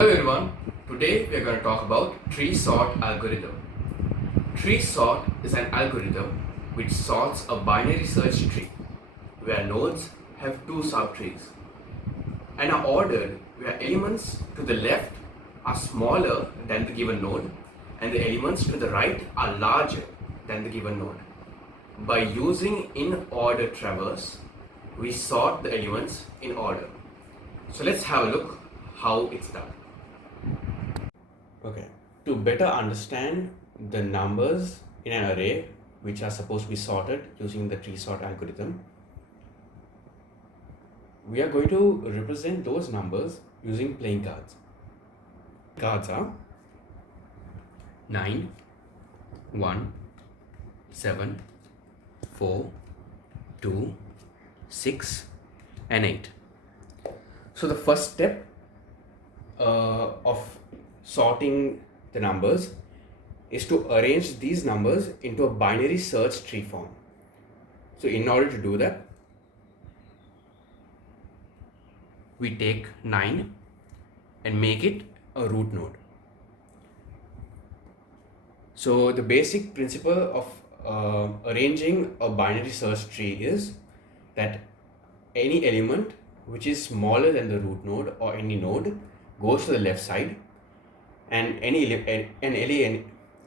Hello everyone, today we are going to talk about tree sort algorithm. Tree sort is an algorithm which sorts a binary search tree where nodes have two subtrees and are ordered where elements to the left are smaller than the given node and the elements to the right are larger than the given node. By using in-order traverse, we sort the elements in order. So let's have a look how it's done. Okay, to better understand the numbers in an array which are supposed to be sorted using the tree sort algorithm, we are going to represent those numbers using playing cards. Cards are 9, 1, 7, 4, 2, 6, and 8. So the first step of sorting the numbers is to arrange these numbers into a binary search tree form. So in order to do that, we take 9 and make it a root node. So the basic principle of arranging a binary search tree is that any element which is smaller than the root node or any node goes to the left side, and any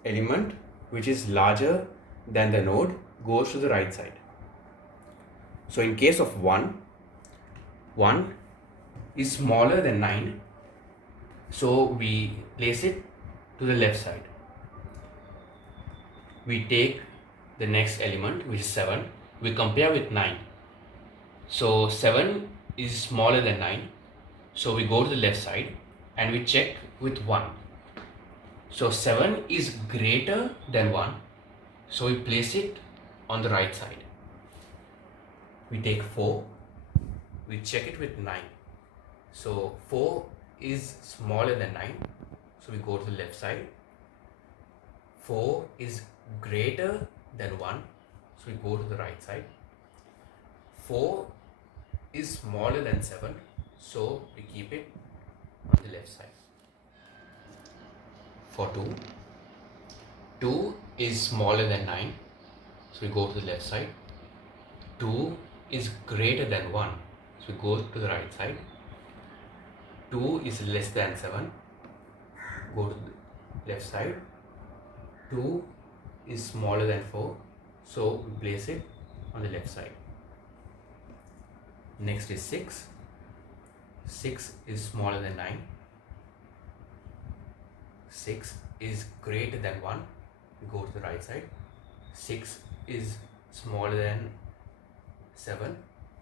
element which is larger than the node goes to the right side. So in case of 1 is smaller than 9, so we place it to the left side. We take the next element, which is 7, we compare with 9. So 7 is smaller than 9, so we go to the left side and we check with 1. So 7 is greater than 1, so we place it on the right side. We take 4, we check it with 9. So 4 is smaller than 9, so we go to the left side. 4 is greater than 1, so we go to the right side. 4 is smaller than 7, so we keep it on the left side. For 2 is smaller than 9, so we go to the left side. 2 is greater than 1, so we go to the right side. 2 is less than 7, go to the left side. 2 is smaller than 4, so we place it on the left side. Next is 6. 6 is smaller than 9. 6 is greater than 1, we go to the right side. 6 is smaller than 7,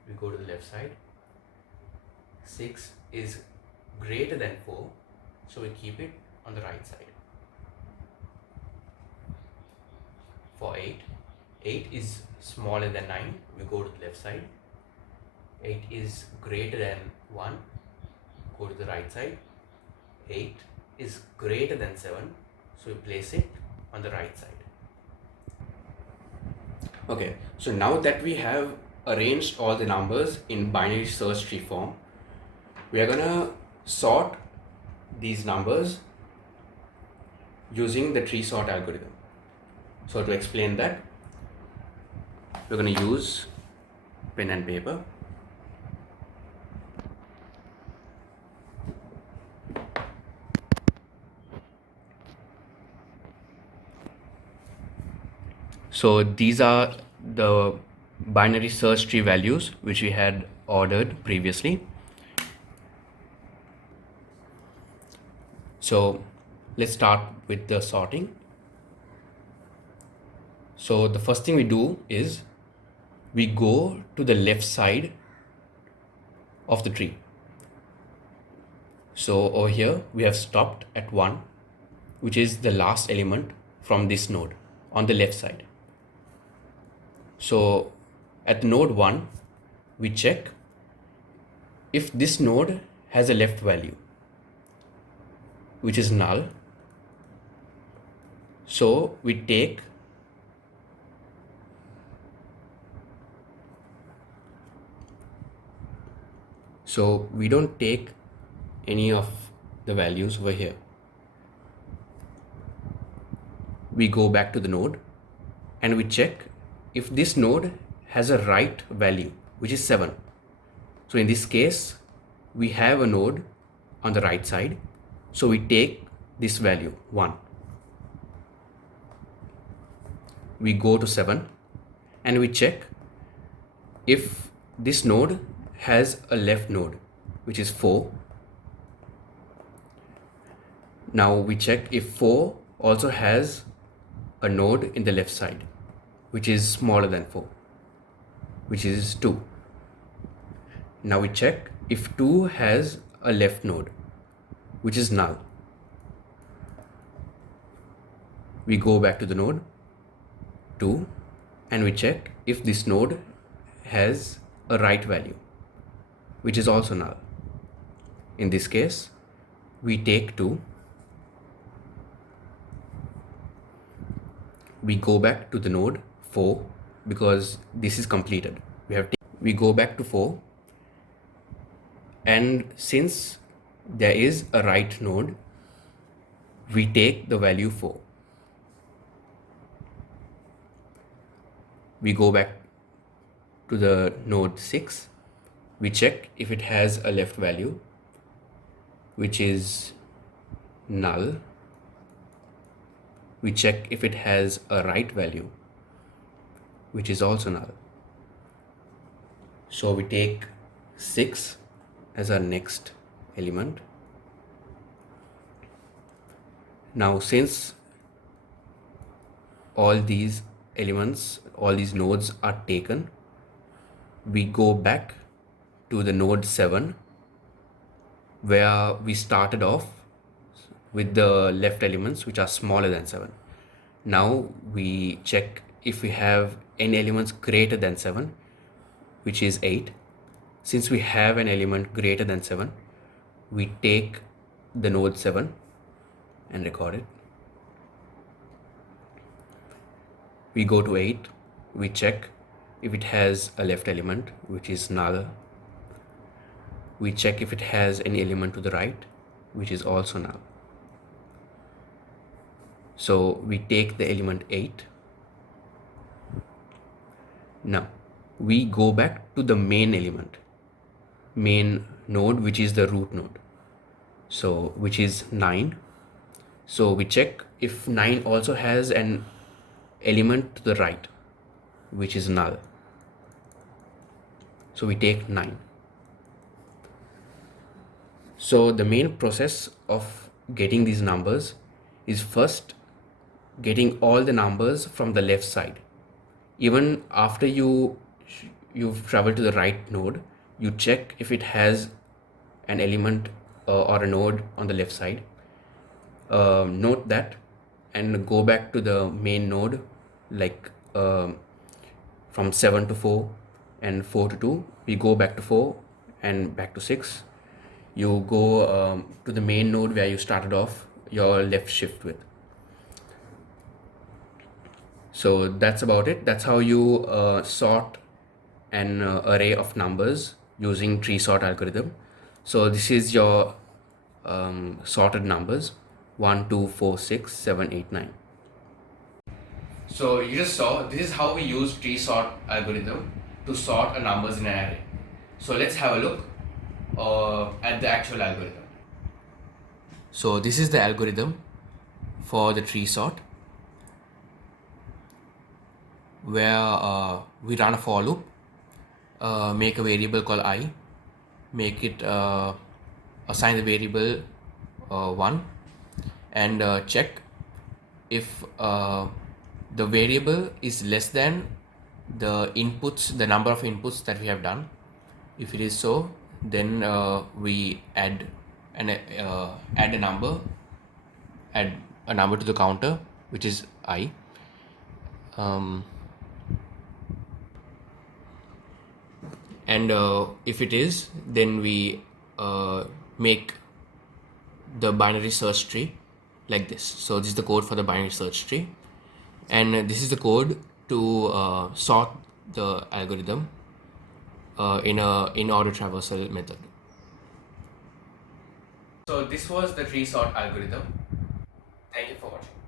we go to the left side. 6 is greater than 4, so we keep it on the right side. For 8 is smaller than 9, we go to the left side. 8 is greater than 1, go to the right side. 8 is greater than 7, so we place it on the right side. Okay, so now that we have arranged all the numbers in binary search tree form, we are gonna sort these numbers using the tree sort algorithm. So to explain that, we're going to use pen and paper. So these are the binary search tree values which we had ordered previously. So let's start with the sorting. So the first thing we do is we go to the left side of the tree. So over here we have stopped at 1, which is the last element from this node on the left side. So at node 1, we check if this node has a left value, which is null. So we take we don't take any of the values over here. We go back to the node and we check if this node has a right value, which is 7. So in this case, we have a node on the right side. So we take this value 1. We go to 7 and we check if this node has a left node, which is 4. Now we check if 4 also has a node in the left side, which is smaller than 4, which is 2. Now we check if 2 has a left node, which is null. We go back to the node 2 and we check if this node has a right value, which is also null. In this case, we take 2. We go back to the node 4 because this is completed. We go back to 4, and since there is a right node, we take the value 4. We go back to the node 6. We check if it has a left value, which is null. We check if it has a right value, which is also null. So we take 6 as our next element. Now, since all these elements, all these nodes are taken, we go back to the node 7 where we started off with the left elements, which are smaller than 7. Now we check if we have any elements greater than 7, which is 8. Since we have an element greater than 7, we take the node 7 and record it. We go to 8. We check if it has a left element, which is null. We check if it has any element to the right, which is also null. So we take the element 8. Now we go back to the main node, which is the root node, so which is 9. So we check if 9 also has an element to the right, which is null. So we take 9. So the main process of getting these numbers is first getting all the numbers from the left side. Even after you've traveled to the right node, you check if it has an element or a node on the left side. Note that and go back to the main node, like from 7 to 4 and 4 to 2. We go back to 4 and back to 6. You go to the main node where you started off your left shift with. So that's about it. That's how you sort an array of numbers using tree sort algorithm. So this is your sorted numbers: 1, 2, 4, 6, 7, 8, 9. So you just saw this is how we use tree sort algorithm to sort a numbers in an array. So let's have a look at the actual algorithm. So this is the algorithm for the tree sort, where we run a for loop, make a variable called I, make it assign the variable 1, and check if the variable is less than the number of inputs that we have done. If it is so, then we add a number to the counter, which is I. And if it is, then we make the binary search tree like this. So this is the code for the binary search tree, and this is the code to sort the algorithm in order traversal method. So this was the tree sort algorithm. Thank you for watching.